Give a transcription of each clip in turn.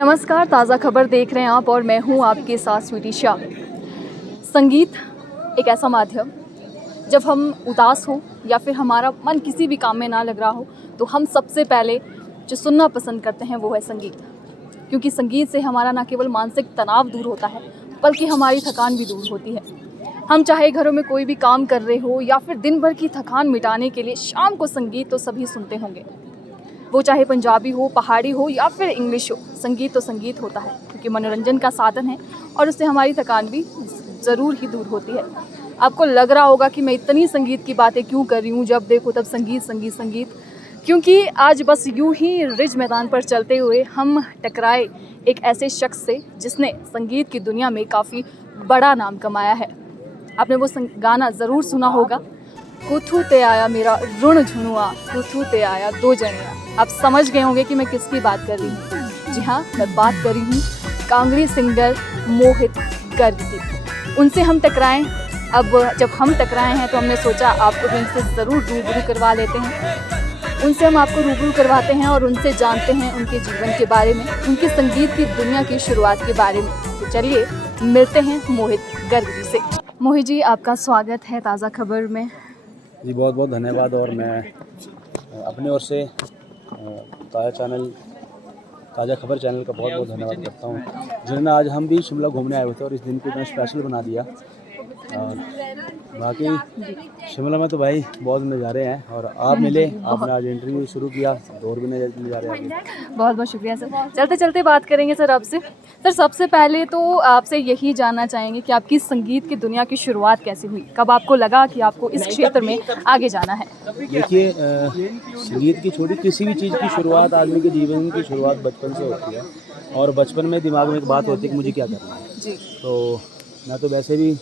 नमस्कार, ताज़ा खबर देख रहे हैं आप और मैं हूं आपके साथ स्वीटी शाह। संगीत एक ऐसा माध्यम, जब हम उदास हो या फिर हमारा मन किसी भी काम में ना लग रहा हो तो हम सबसे पहले जो सुनना पसंद करते हैं वो है संगीत। क्योंकि संगीत से हमारा ना केवल मानसिक तनाव दूर होता है बल्कि हमारी थकान भी दूर होती है। हम चाहे घरों में कोई भी काम कर रहे हो या फिर दिन भर की थकान मिटाने के लिए शाम को संगीत तो सभी सुनते होंगे। वो चाहे पंजाबी हो, पहाड़ी हो या फिर इंग्लिश हो, संगीत तो संगीत होता है क्योंकि मनोरंजन का साधन है और उससे हमारी थकान भी ज़रूर ही दूर होती है। आपको लग रहा होगा कि मैं इतनी संगीत की बातें क्यों कर रही हूँ, जब देखो तब संगीत संगीत संगीत। क्योंकि आज बस यूं ही रिज मैदान पर चलते हुए हम टकराए एक ऐसे शख्स से जिसने संगीत की दुनिया में काफ़ी बड़ा नाम कमाया है। आपने वो गाना ज़रूर सुना होगा, कुथू ते आया मेरा रुण झुनुआ, कुथू ते आया दो जनिया। आप समझ गए होंगे कि मैं किसकी बात कर रही हूँ। जी हाँ, मैं बात कर रही हूँ कांगड़ी सिंगर मोहित गर्ग की। उनसे हम टकराएं। अब जब हम टकराए हैं तो हमने सोचा आपको भी उनसे ज़रूर रूबरू करवा लेते हैं। उनसे हम आपको रूबरू करवाते हैं और उनसे जानते हैं उनके जीवन के बारे में, उनके संगीत की दुनिया की शुरुआत के बारे में। तो चलिए मिलते हैं मोहित गर्ग जी से। मोहित जी, आपका स्वागत है ताज़ा खबर में। जी बहुत बहुत धन्यवाद। और मैं अपने ओर से ताज़ा खबर चैनल का बहुत बहुत धन्यवाद करता हूँ, जिन्होंने आज हम भी शिमला घूमने आए हुए थे और इस दिन को इतना स्पेशल बना दिया। और बाकी शिमला में तो भाई बहुत नज़ारे हैं और आप मिले, आपने आज इंटरव्यू शुरू किया तो और भी नज़ारे हैं। बहुत बहुत शुक्रिया सर। चलते चलते बात करेंगे सर आपसे। सर, सबसे पहले तो आपसे यही जानना चाहेंगे कि आपकी संगीत की दुनिया की शुरुआत कैसे हुई, कब आपको लगा कि आपको इस क्षेत्र में आगे जाना है? देखिए, संगीत की छोटी किसी भी चीज़ की शुरुआत, आदमी के जीवन की शुरुआत बचपन से होती है और बचपन में दिमाग में एक बात होती है कि मुझे क्या करना है। जी। तो मैं तो वैसे भी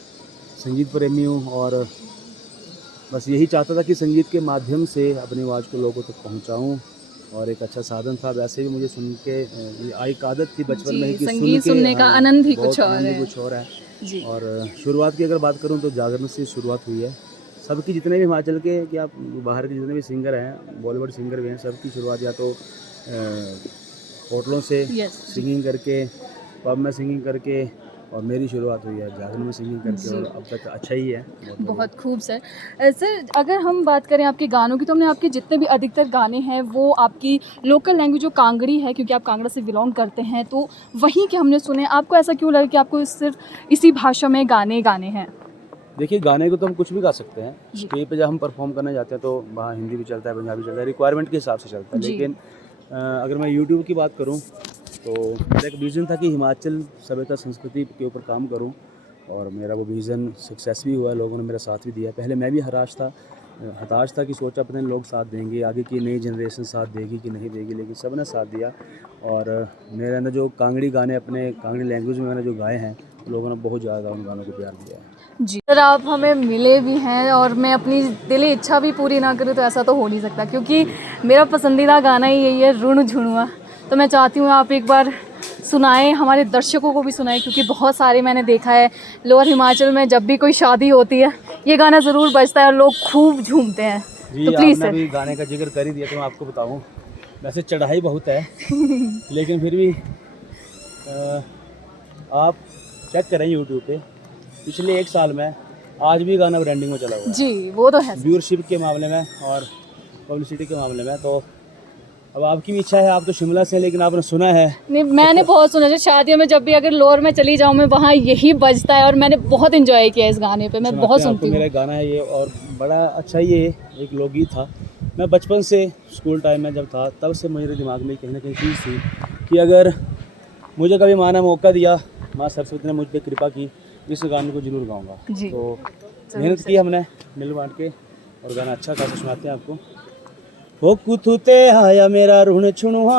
संगीत प्रेमी हूँ और बस यही चाहता था कि संगीत के माध्यम से अपनी आवाज़ को लोगों तक पहुँचाऊँ और एक अच्छा साधन था। वैसे भी मुझे सुन के एक आदत थी बचपन में ही कि संगीत सुनने का आनंद ही कुछ और है। जी। और शुरुआत की अगर बात करूँ तो जागरण से शुरुआत हुई है। सबकी, जितने भी हिमाचल के कि आप बाहर के जितने भी सिंगर हैं, बॉलीवुड सिंगर भी हैं, सबकी शुरुआत या तो होटलों से सिंगिंग करके, पब में सिंगिंग करके, और मेरी शुरुआत हुई है जागरण में सिंगिंग करके और अब तक अच्छा ही है। बहुत खूब सर। सर, अगर हम बात करें आपके गानों की तो हमने आपके जितने भी अधिकतर गाने हैं वो आपकी लोकल लैंग्वेज जो कांगड़ी है, क्योंकि आप कांगड़ा से बिलोंग करते हैं, तो वहीं के हमने सुने। आपको ऐसा क्यों लगा कि आपको सिर्फ इसी भाषा में गाने हैं? देखिए, गाने को तो हम कुछ भी गा सकते हैं। स्टेज पे जब हम परफॉर्म करने जाते हैं तो वहाँ हिंदी भी चलता है, पंजाबी चलता है, रिक्वायरमेंट के हिसाब से चलता है। लेकिन अगर मैं यूट्यूब की बात करूँ तो मेरा एक विज़न था कि हिमाचल सभ्यता संस्कृति के ऊपर काम करूं और मेरा वो विज़न सक्सेस भी हुआ। लोगों ने मेरा साथ भी दिया। पहले मैं भी हताश था कि सोचा पता नहीं लोग साथ देंगे, आगे की नई जनरेशन साथ देगी कि नहीं देगी, लेकिन सब ने साथ दिया। और मेरे ने जो कांगड़ी गाने अपने कांगड़ी लैंग्वेज में मैंने जो गाए हैं, लोगों ने बहुत ज़्यादा उन गानों को प्यार दिया है। जी सर, आप हमें मिले भी हैं और मैं अपनी दिली इच्छा भी पूरी ना करूँ तो ऐसा तो हो नहीं सकता, क्योंकि मेरा पसंदीदा गाना ही यही है, रुण झुनुआ। तो मैं चाहती हूँ आप एक बार सुनाएं, हमारे दर्शकों को भी सुनाएं, क्योंकि बहुत सारे मैंने देखा है लोअर हिमाचल में जब भी कोई शादी होती है ये गाना ज़रूर बजता है और लोग खूब झूमते हैं। तो प्लीज़ सर। अभी गाने का जिक्र कर ही दिया तो मैं आपको बताऊँ, वैसे चढ़ाई बहुत है लेकिन फिर भी आप चेक करें यूट्यूब पे, पिछले 1 साल में आज भी गाना ब्रांडिंग में चला हुआ है। जी, वो तो है व्यूअरशिप के मामले में और पब्लिसिटी के मामले में। तो अब आपकी भी इच्छा है, आप तो शिमला से हैं, लेकिन आपने सुना है? नहीं, मैंने बहुत सुना है। शादियों में जब भी अगर लोअर में चली जाऊँ मैं, वहाँ यही बजता है और मैंने बहुत एंजॉय किया इस गाने पे। मैं बहुत सुनती हूँ। मेरा गाना है ये और बड़ा अच्छा ये एक लोकगीत था। मैं बचपन से स्कूल टाइम में जब था तब से मेरे दिमाग में कहीं ना कहीं चीज़ थी कि अगर मुझे कभी माँ ने मौका दिया, माँ सरस्वती ने मुझ पर कृपा की, इस गाने को जरूर गाऊंगा। तो मेहनत की हमने मिल बांट के और गाना अच्छा खासा सुनाते हैं आपको। हो कुथुते आया मेरा रुण छुणुआ,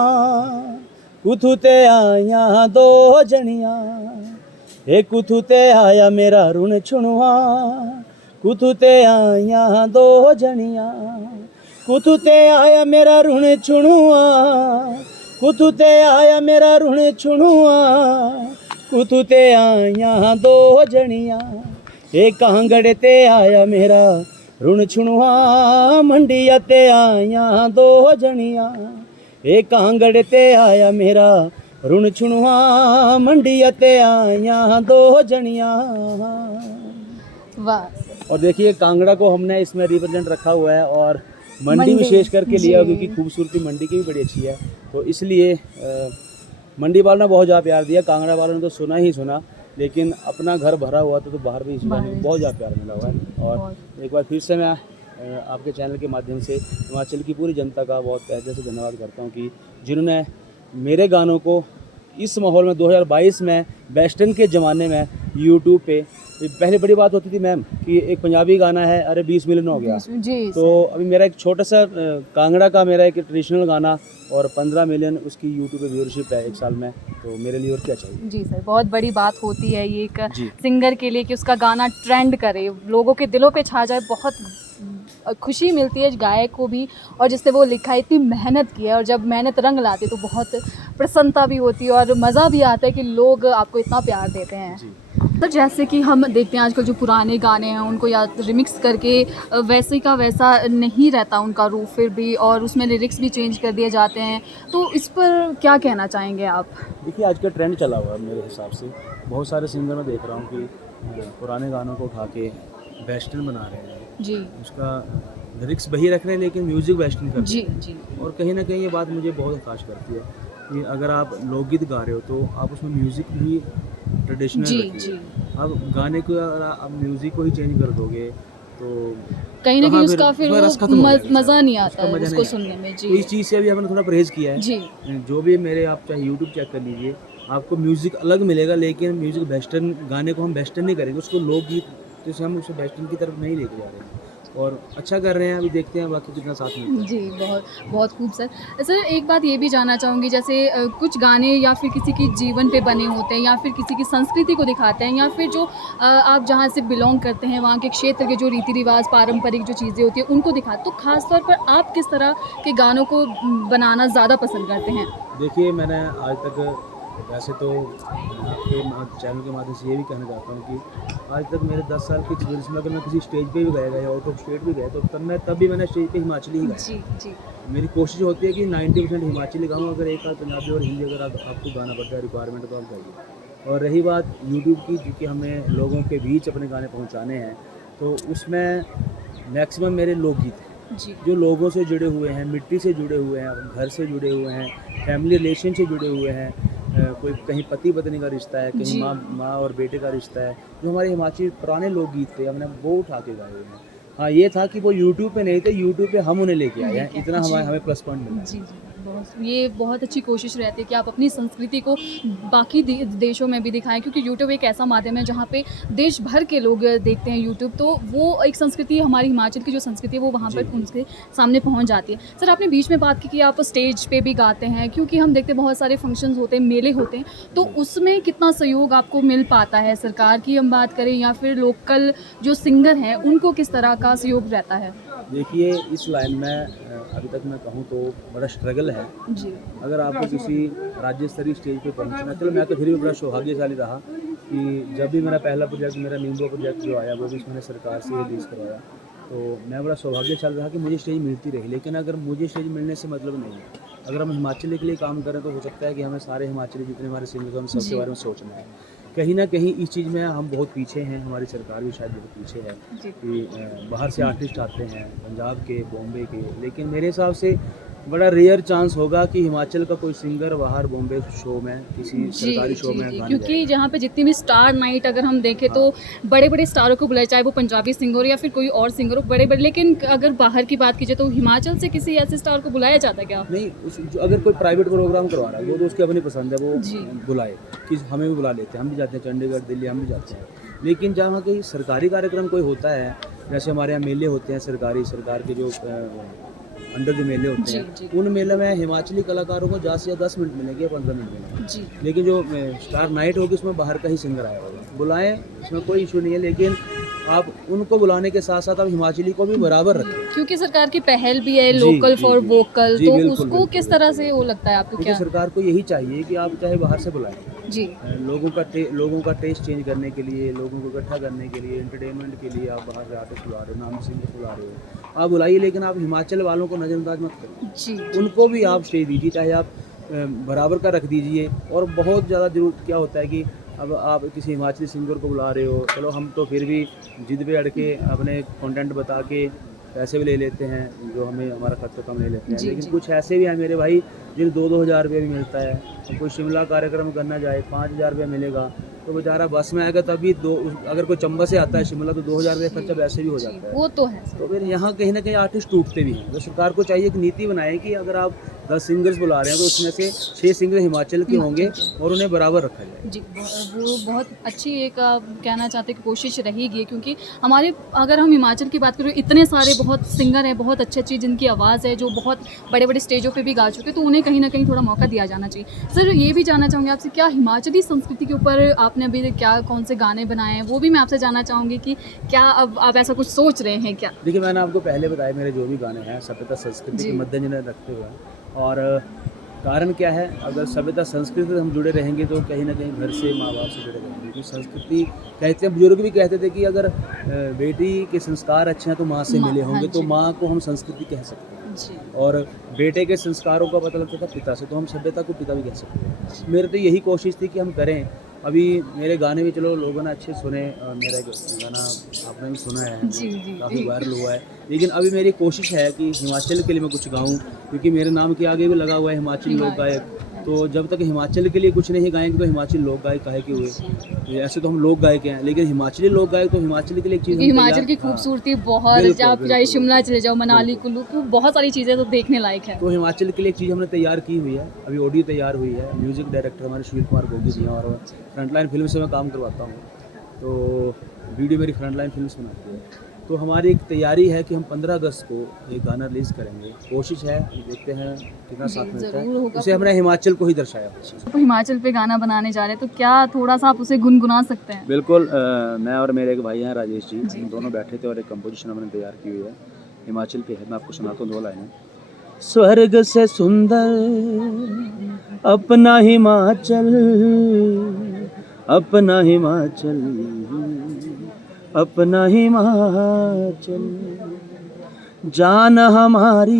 कुथुते आया दो जनिया, हे कुथुते आया मेरा रुण छुणुआ, कुथुते आया दो जनिया, कुथुते आया मेरा रुण छुणुआ, कुथुते आया मेरा रुण छुणुआ, कुथुते आया दो जनिया, एक कांगड़े ते आया मेरा रुण छुणुआ, मंडिया ते आया दो जनिया, एक कांगड़े ते आया मेरा रुण छुणवा मंडिया ते आया दो जनिया। वाह। और देखिए कांगड़ा को हमने इसमें रिप्रेजेंट रखा हुआ है और मंडी मंडी, विशेष करके लिया जी। क्योंकि खूबसूरती मंडी की भी बड़ी अच्छी है, तो इसलिए मंडी वालों ने बहुत ज़्यादा प्यार दिया। कांगड़ा वालों ने तो सुना ही सुना, लेकिन अपना घर भरा हुआ तो बाहर भी इस बार बाहर बहुत ज़्यादा प्यार मिला हुआ है। और एक बार फिर से मैं आपके चैनल के माध्यम से हिमाचल की पूरी जनता का बहुत तहे दिल से धन्यवाद करता हूँ कि जिन्होंने मेरे गानों को इस माहौल में 2022 में वेस्टर्न के ज़माने में यूट्यूब पे पहले बड़ी बात होती थी मैम कि एक पंजाबी गाना है, अरे 20 मिलियन हो गया। जी। तो अभी मेरा एक छोटा सा कांगड़ा का मेरा एक ट्रेडिशनल गाना और 15 मिलियन उसकी यूट्यूब पे व्यूअरशिप है एक साल में, तो मेरे लिए और क्या चाहिए। जी सर, बहुत बड़ी बात होती है ये एक जी। सिंगर के लिए कि उसका गाना ट्रेंड करे, लोगों के दिलों पे छा जाए। बहुत खुशी मिलती है गायक को भी, और जिसने वो लिखा है, इतनी मेहनत की है, और जब मेहनत रंग लाती है तो बहुत प्रसन्नता भी होती है और मज़ा भी आता है कि लोग आपको इतना प्यार देते हैं। जी। तो जैसे कि हम देखते हैं आजकल जो पुराने गाने हैं उनको या रिमिक्स करके वैसे का वैसा नहीं रहता उनका रूप फिर भी, और उसमें लिरिक्स भी चेंज कर दिए जाते हैं, तो इस पर क्या कहना चाहेंगे आप? देखिए आज का ट्रेंड चला हुआ है मेरे हिसाब से, बहुत सारे सिंगर मैं देख रहा हूँ कि पुराने गानों को उठा के वेस्टर्न बना रहे हैं। जी उसका लिरिक्स वही रख रहे हैं लेकिन म्यूज़िक वेस्टर्न कर रहे जी हैं। जी और कहीं ना कहीं ये बात मुझे बहुत हताश करती है कि अगर आप लोकगीत गा रहे हो तो आप उसमें म्यूज़िक भी ट्रेडिशनल जी रखिए। जी। अब गाने को अगर आप म्यूज़िक को ही चेंज कर दोगे तो कहीं ना कहाँ कहीं उसका फिर उसका वो रस खत्म हो जाएगा मज़ा सारा। नहीं उसका आता है मज़ा उसको नहीं सुनने आता। में। तो जी इस चीज़ से अभी हमने थोड़ा परहेज़ किया है। जी जो भी मेरे आप चाहे यूट्यूब चेक कर लीजिए, आपको म्यूज़िक अलग मिलेगा लेकिन म्यूज़िक वेस्टर्न गाने को हम वेस्टर्न नहीं करेंगे, उसको लोकगीत जैसे हम उसे वेस्टर्न की तरफ नहीं लेके जा रहे हैं और अच्छा कर रहे हैं। अभी देखते हैं बाकी कितना साथ मिलता है। जी, बहुत बहुत खूब सर। सर एक बात ये भी जानना चाहूँगी, जैसे कुछ गाने या फिर किसी के जीवन पे बने होते हैं या फिर किसी की संस्कृति को दिखाते हैं, या फिर जो आप जहाँ से बिलॉन्ग करते हैं वहाँ के क्षेत्र के जो रीति रिवाज पारंपरिक जो चीज़ें होती हैं उनको दिखाते, तो ख़ास तौर पर आप किस तरह के गानों को बनाना ज़्यादा पसंद करते हैं? देखिए मैंने आज तक वैसे तो आपके चैनल के माध्यम से ये भी कहना चाहता हूँ कि आज तक मेरे 10 साल की एक्सपीरियंस में अगर मैं किसी स्टेज पे भी गया या आउट ऑफ स्टेट भी गया तो तब भी मैंने स्टेज पे हिमाचली ही गाया। जी जी। मेरी कोशिश होती है कि 90% हिमाचली गाऊँ, अगर एक आध पंजाबी और हिंदी अगर आपको गाना पड़ता है रिक्वायरमेंट तो आप गाइए। और रही बात यूट्यूब की, क्योंकि हमें लोगों के बीच अपने गाने पहुँचाने हैं, तो उसमें मैक्सिमम मेरे लोकगीत हैं जी जो लोगों से जुड़े हुए हैं, मिट्टी से जुड़े हुए हैं, घर से जुड़े हुए हैं, फैमिली रिलेशन से जुड़े हुए हैं। कोई कहीं पति पत्नी का रिश्ता है, कहीं जी। माँ और बेटे का रिश्ता है, जो हमारे हिमाचली पुराने लोकगीत थे हमने वो उठा के गाए हुए हैं। हाँ ये था कि वो यूट्यूब पे नहीं थे, यूट्यूब पे हम उन्हें लेके आए हैं, इतना जी। हमें प्लस पॉइंट मिला है। जी जी, ये बहुत अच्छी कोशिश रहती है कि आप अपनी संस्कृति को बाकी देशों में भी दिखाएं, क्योंकि यूट्यूब एक ऐसा माध्यम है जहाँ पे देश भर के लोग देखते हैं यूट्यूब, तो वो एक संस्कृति, हमारी हिमाचल की जो संस्कृति है वो वहाँ पर उनके सामने पहुँच जाती है। सर आपने बीच में बात की कि आप स्टेज पे भी गाते हैं, क्योंकि हम देखते हैं बहुत सारे फंक्शंस होते हैं, मेले होते हैं, तो उसमें कितना सहयोग आपको मिल पाता है? सरकार की हम बात करें या फिर लोकल जो सिंगर हैं उनको किस तरह का सहयोग रहता है? देखिए इस लाइन में अभी तक मैं कहूँ तो बड़ा स्ट्रगल है। जी अगर आपको किसी राज्य स्तरीय स्टेज पे पहुंचना, चलो मैं तो फिर भी बड़ा सौभाग्यशाली रहा कि जब भी मेरा पहला प्रोजेक्ट, मेरा नींबू प्रोजेक्ट जो आया वो भी मैंने सरकार से रिलीज़ करवाया, तो मैं बड़ा सौभाग्यशाली रहा कि मुझे स्टेज मिलती रही। लेकिन अगर मुझे स्टेज मिलने से मतलब नहीं है, अगर हम हिमाचली के लिए काम करें तो हो सकता है कि हमें सारे हिमाचली जितने हमारे सिंगर हम सबके बारे में सोचना है। कहीं ना कहीं इस चीज़ में हम बहुत पीछे हैं, हमारी सरकार भी शायद बहुत पीछे है कि बाहर से आर्टिस्ट आते हैं पंजाब के, बॉम्बे के, लेकिन मेरे हिसाब से बड़ा रेयर चांस होगा कि हिमाचल का कोई सिंगर बाहर बॉम्बे शो में, किसी सरकारी शो में गाने क्योंकि गाए। जहाँ पे जितनी भी स्टार नाइट अगर हम देखें तो बड़े बड़े स्टारों को बुलाया, चाहे वो पंजाबी सिंगर हो या फिर कोई और सिंगर हो, बड़े बड़े, लेकिन अगर बाहर की बात कीजिए तो हिमाचल से किसी ऐसे स्टार को बुलाया जाता है क्या? नहीं, जो अगर कोई प्राइवेट प्रोग्राम करवा रहा है वो तो उसकी अपनी पसंद है, वो जी। बुलाए कि हमें भी बुला लेते हैं, हम भी जाते हैं चंडीगढ़ दिल्ली, हम भी जाते हैं। लेकिन जहाँ कहीं सरकारी कार्यक्रम कोई होता है, जैसे हमारे यहाँ मेले होते हैं सरकार के जो अंडर जो मेले होते हैं, जी। उन मेले में हिमाचली कलाकारों को ज़्यादा से ज़्यादा 10 मिनट मिलेंगे या 15 मिनट मिलेंगे। जी लेकिन जो स्टार नाइट होगी उसमें बाहर का ही सिंगर आया होगा, बुलाएं, इसमें कोई इशू नहीं है, लेकिन आप उनको बुलाने के साथ साथ आप हिमाचली को भी बराबर रखें। क्योंकि सरकार की पहल भी है जी, लोकल जी, फॉर जी। वोकल, जी, तो बिल्कुल, उसको बिल्कुल, किस तरह बिल्कुल। से वो लगता है आपको क्योंकि क्या? सरकार को यही चाहिए कि आप चाहे बाहर से बुलाएं, जी लोगों का टेस्ट चेंज करने के लिए, लोगों को इकट्ठा करने के लिए, एंटरटेनमेंट के लिए आप बाहर से आर्टिस्ट बुला रहे हो, नाम सिंगर बुला रहे हो, आप बुलाइए, लेकिन आप हिमाचल वालों को नज़रअंदाज मत करें। जी उनको भी आप स्टेज दीजिए, चाहे आप बराबर का रख दीजिए। और बहुत ज़्यादा जरूर क्या होता है कि अब आप किसी हिमाचली सिंगर को बुला रहे हो, चलो हम तो फिर भी जिद पे अड़ के अपने कंटेंट बता के पैसे भी ले लेते हैं, जो हमें हमारा खर्चा कम ले लेते हैं। जी, लेकिन जी। कुछ ऐसे भी हैं मेरे भाई जिन्हें 2-2 हज़ार रुपये भी मिलता है। तो कोई शिमला कार्यक्रम करना जाए 5,000 रुपये मिलेगा, तो बेचारा बस में आएगा तभी अगर कोई चंबा से आता है शिमला तो 2,000 रुपये खर्चा वैसे भी हो जाता है। वो तो है। तो फिर यहाँ कहीं ना कहीं आर्टिस्ट टूटते भी हैं। तो सरकार को चाहिए कि नीति बनाए कि अगर आप 10 सिंगर्स बुला रहे हैं तो उसमें से 6 सिंगर हिमाचल के होंगे और उन्हें बराबर रखा जाए। जी, वो बहुत अच्छी एक कहना चाहते कि कोशिश रहेगी, क्योंकि हमारे अगर हम हिमाचल की बात करें इतने सारे बहुत सिंगर हैं, बहुत अच्छी जिनकी आवाज़ है, जो बहुत बड़े बड़े स्टेजों पे भी गा चुके, तो उन्हें कहीं ना कहीं थोड़ा मौका दिया जाना चाहिए। सर ये भी जानना चाहूँगी आपसे, क्या हिमाचली संस्कृति के ऊपर आपने अभी क्या कौन से गाने बनाए हैं, वो भी मैं आपसे जानना चाहूँगी कि क्या अब आप ऐसा कुछ सोच रहे हैं क्या? देखिए मैंने आपको पहले बताया मेरे जो भी गाने हैं सभ्यता संस्कृति जी। के मद्देनजर रखते हुए हैं। और कारण क्या है, अगर सभ्यता संस्कृति से हम जुड़े रहेंगे तो कहीं ना कहीं घर से माँ बाप से जुड़े रहेंगे। क्योंकि संस्कृति कहते हैं, बुजुर्ग भी कहते थे कि अगर बेटी के संस्कार अच्छे हैं तो माँ से मिले होंगे, हाँ तो जी। माँ को हम संस्कृति कह सकते हैं। जी, और बेटे के संस्कारों का पता लगता था पिता से, तो हम सभ्यता को पिता भी कह सकते हैं। मेरे तो यही कोशिश थी कि हम करें। अभी मेरे गाने भी चलो लोगों ने अच्छे सुने, और मेरा एक गाना आपने भी सुना है, जी, जी, काफ़ी जी। वायरल हुआ है। लेकिन अभी मेरी कोशिश है कि हिमाचल के लिए मैं कुछ गाऊं, क्योंकि मेरे नाम के आगे भी लगा हुआ है हिमाचली लोक गायक। तो जब तक हिमाचल के लिए कुछ नहीं गाएंगे तो हिमाचली लोक गायक काहे के हुए। ऐसे तो हम लोक गायक हैं, लेकिन हिमाचली लोक गायक तो हिमाचल के लिए एक चीज़ क्योंकि हिमाचल की खूबसूरती बहुत, बिल्कुल, आप चाहे बिल्कुल, शिमला चले जाओ, मनाली, बिल्कुल। कुल्लू, तो बहुत सारी चीज़ें तो देखने लायक है। तो हिमाचल के लिए एक चीज़ हमने तैयार की हुई है। अभी ऑडियो तैयार हुई है, म्यूज़िक डायरेक्टर हमारे सुशील कुमार गोगी जी हैं, और फ्रंटलाइन फिल्म से मैं काम करवाता हूँ। तो वीडियो मेरी फ्रंटलाइन फिल्म से बनाती है। तो हमारी एक तैयारी है कि हम 15 अगस्त को एक गाना रिलीज़ करेंगे। कोशिश है, देखते हैं कितना जी, साथ मिलता ज़रूर है। होगा। उसे हमने हिमाचल को ही दर्शाया है। तो हिमाचल पे गाना बनाने जा रहे हैं, तो क्या थोड़ा सा आप उसे गुनगुना सकते हैं? बिल्कुल, मैं और मेरे एक भाई हैं राजेश जी, जी। हम दोनों बैठे थे और एक कंपोजिशन हमने तैयार की हुई है। हिमाचल पे है, मैं आपको सुनाता हूँ 2 लाइनें। स्वर्ग से सुंदर अपना हिमाचल, अपना हिमाचल, अपना हिमाचल, जान हमारी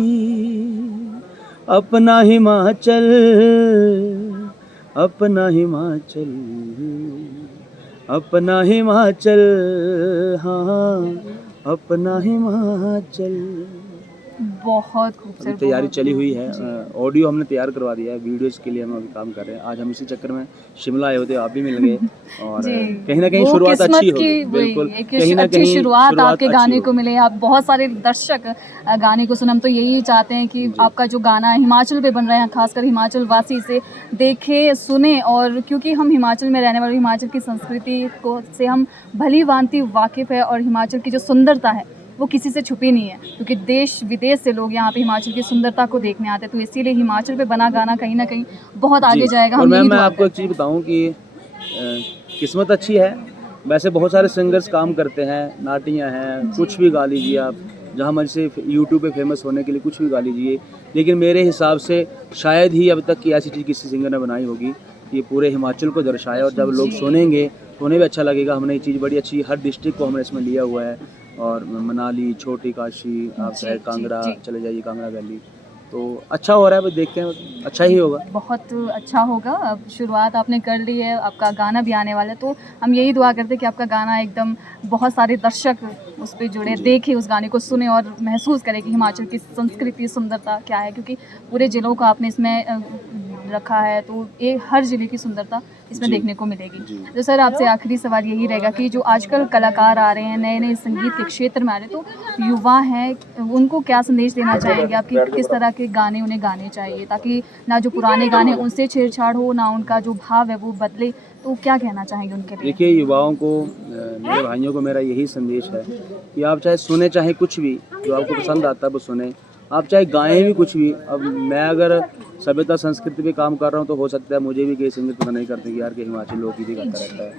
अपना हिमाचल, अपना हिमाचल, अपना हिमाचल, हाँ अपना हिमाचल। बहुत अभी खूबसूरत, तैयारी बहुत चली हुई है। जी। ऑडियो हमने तैयार करवा दिया है, वीडियोस के लिए हम अभी काम कर रहे हैं। आज हम इसी चक्कर में शिमला आए होते, आप भी मिल गए। और जी, कहीं ना कहीं वो शुरुआत किस्मत अच्छी की होगी। बिल्कुल, वही एक कहीं ना अच्छी कहीं शुरुआत आपके अच्छी गाने को होगी। मिले। आप बहुत सारे दर्शक गाने को सुने, हम तो यही चाहते हैं कि जी। आपका जो गाना हिमाचल पे बन रहा है, खासकर हिमाचल वासी इसे देखे, सुने, और क्योंकि हम हिमाचल में रहने वाले, हिमाचल की संस्कृति को से हम भली भांति वाकिफ़ है, और हिमाचल की जो सुंदरता है वो किसी से छुपी नहीं है, क्योंकि देश विदेश से लोग यहाँ पे हिमाचल की सुंदरता को देखने आते हैं। तो इसीलिए हिमाचल पे बना गाना कहीं ना कहीं बहुत आगे जी। जाएगा। और हम मैम यही मैं दुआ आपको एक करते चीज़ बताऊं कि किस्मत अच्छी है। वैसे बहुत सारे सिंगर्स काम करते हैं, नाटियाँ हैं, कुछ भी गा लीजिए आप, जहाँ हमारे से यूट्यूब पे फेमस होने के लिए कुछ भी गा लीजिए। लेकिन मेरे हिसाब से शायद ही अब तक की ऐसी चीज़ किसी सिंगर ने बनाई होगी कि ये पूरे हिमाचल को दर्शाया, और जब लोग जी। सुनेंगे तो उन्हें भी अच्छा लगेगा। हमने ये चीज़ बड़ी अच्छी, हर डिस्ट्रिक्ट को हमने इसमें लिया हुआ है। और मनाली, छोटी काशी, आप जी, चाहे जी, कांगड़ा जी। चले जाइए, कांगड़ा वैली, तो अच्छा हो रहा है। बस देखते हैं, अच्छा ही होगा। बहुत अच्छा होगा। अब शुरुआत आपने कर ली है, आपका गाना भी आने वाला है, तो हम यही दुआ करते हैं कि आपका गाना एकदम बहुत सारे दर्शक उस पे जुड़े, जी। देखें उस गाने को, सुने और महसूस करें कि हिमाचल की संस्कृति, सुंदरता क्या है, क्योंकि पूरे ज़िलों को आपने इसमें रखा है, तो ये हर ज़िले की सुंदरता इसमें जी। देखने को मिलेगी। जी। तो सर आपसे आखिरी सवाल यही रहेगा कि जो आजकल कलाकार आ रहे हैं, नए-नए संगीत के क्षेत्र में आ रहे हैं, तो युवा हैं, उनको क्या संदेश देना चाहेंगे आप कि किस तरह के गाने उन्हें गाने चाहिए, ताकि ना जो पुराने गाने उनसे छेड़छाड़ हो, ना उनका जो भाव है वो बदले, तो क्या कहना चाहेंगे उनके लिए? देखिए युवाओं को, मेरे भाइयों को मेरा यही संदेश है कि आप चाहे सुने, चाहे कुछ भी जो आपको पसंद आता है वो सुने, आप चाहे गाएं भी कुछ भी। अब मैं अगर सभ्यता संस्कृति पे काम कर रहा हूँ तो हो सकता है मुझे भी कई सिंगर पता नहीं करते कि यार के हिमाचल लोक गीत ही गाता रहता है,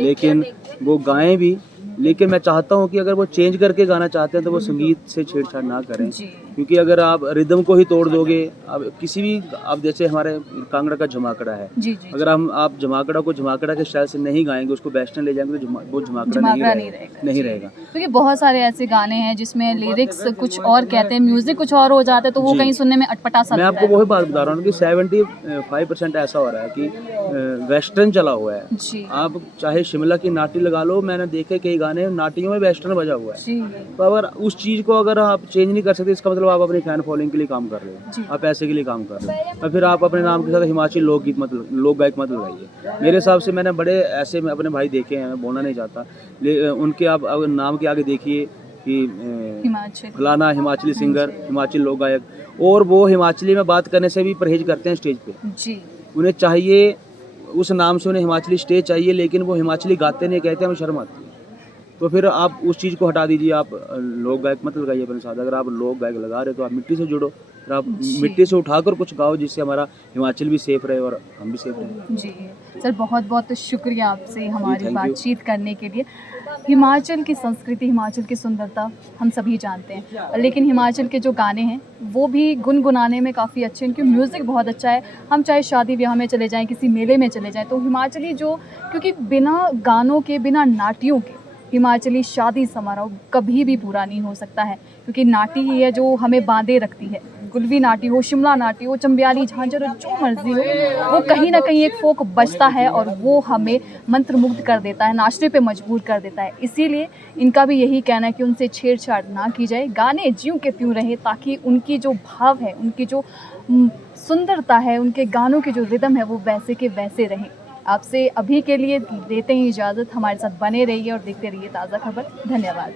लेकिन वो गाएं भी। लेकिन मैं चाहता हूँ कि अगर वो चेंज करके गाना चाहते हैं तो वो संगीत से छेड़छाड़ ना करें। जी। क्योंकि अगर आप रिदम को ही तोड़ दोगे, अब किसी भी, आप जैसे हमारे कांगड़ा का झमाकड़ा है, जी जी अगर आप झमाकड़ा को झमाकड़ा के स्टाइल से नहीं गाएंगे, उसको वेस्टर्न ले जाएंगे तो वो झमाकड़ा नहीं रहेगा। क्योंकि बहुत सारे ऐसे गाने हैं जिसमें लिरिक्स कुछ और कहते हैं, म्यूजिक कुछ और हो जाता है, तो वो जी। कहीं सुनने में अटपटा सा मैं लगता आपको है। वही बात बता रहा हूँ कि 75% ऐसा हो रहा है कि वेस्टर्न चला हुआ है। जी आप चाहे शिमला की नाटी लगा लो, मैंने देखे कई गाने नाटियों में वेस्टर्न बजा हुआ है। जी तो अगर उस चीज़ को अगर आप चेंज नहीं कर सकते, इसका मतलब आप अपनी फैन फॉलोइंग के लिए काम कर रहे जी। हो, आप पैसे के लिए काम कर रहे हो, और फिर आप अपने नाम के साथ हिमाचली लोकगीत मतलब लोक गायक मत लगाइए। मेरे हिसाब से मैंने बड़े ऐसे में अपने भाई देखे हैं, मैं बोलना नहीं चाहता, उनके आप अगर नाम के आगे देखिए कि हिमाचल फलाना हिमाचली सिंगर, हिमाचली लोक गायक, और वो हिमाचली में बात करने से भी परहेज करते हैं स्टेज पे। जी उन्हें चाहिए, उस नाम से उन्हें हिमाचली स्टेज चाहिए, लेकिन वो हिमाचली गाते नहीं, कहते हैं, हमें शर्म आती है। तो फिर आप उस चीज़ को हटा दीजिए, आप लोक गायक मत लगाइए अपने साथ। अगर आप लोक गायक लगा रहे हो तो आप मिट्टी से जुड़ो, फिर आप जी। मिट्टी से उठाकर कुछ गाओ, जिससे हमारा हिमाचल भी सेफ रहे और हम भी सेफ रहें। जी सर, बहुत बहुत शुक्रिया आपसे हमारी थैंक यू। बातचीत करने के लिए। हिमाचल की संस्कृति, हिमाचल की सुंदरता हम सभी जानते हैं, लेकिन हिमाचल के जो गाने हैं वो भी गुनगुनाने में काफ़ी अच्छे हैं, उनकी म्यूज़िक बहुत अच्छा है। हम चाहे शादी ब्याह में चले जाएं, किसी मेले में चले जाएं, तो हिमाचली जो, क्योंकि बिना गानों के, बिना नाटियों के हिमाचली शादी समारोह कभी भी पूरा नहीं हो सकता है, क्योंकि नाटी ही है जो हमें बांधे रखती है। गुलवी नाटी हो, शिमला नाटी हो, चंबियाली, झांझर हो, जो मर्जी हो, वो कहीं ना कहीं एक फोक बजता है और वो हमें मंत्रमुग्ध कर देता है, नाचने पे मजबूर कर देता है। इसीलिए इनका भी यही कहना है कि उनसे छेड़छाड़ ना की जाए, गाने ज्यों के त्यों रहे, ताकि उनकी जो भाव है, उनकी जो सुंदरता है, उनके गानों की जो रिदम है, वो वैसे के वैसे रहें। आपसे अभी के लिए देते हैं इजाज़त, हमारे साथ बने रहिए और देखते रहिए ताज़ा खबर। धन्यवाद।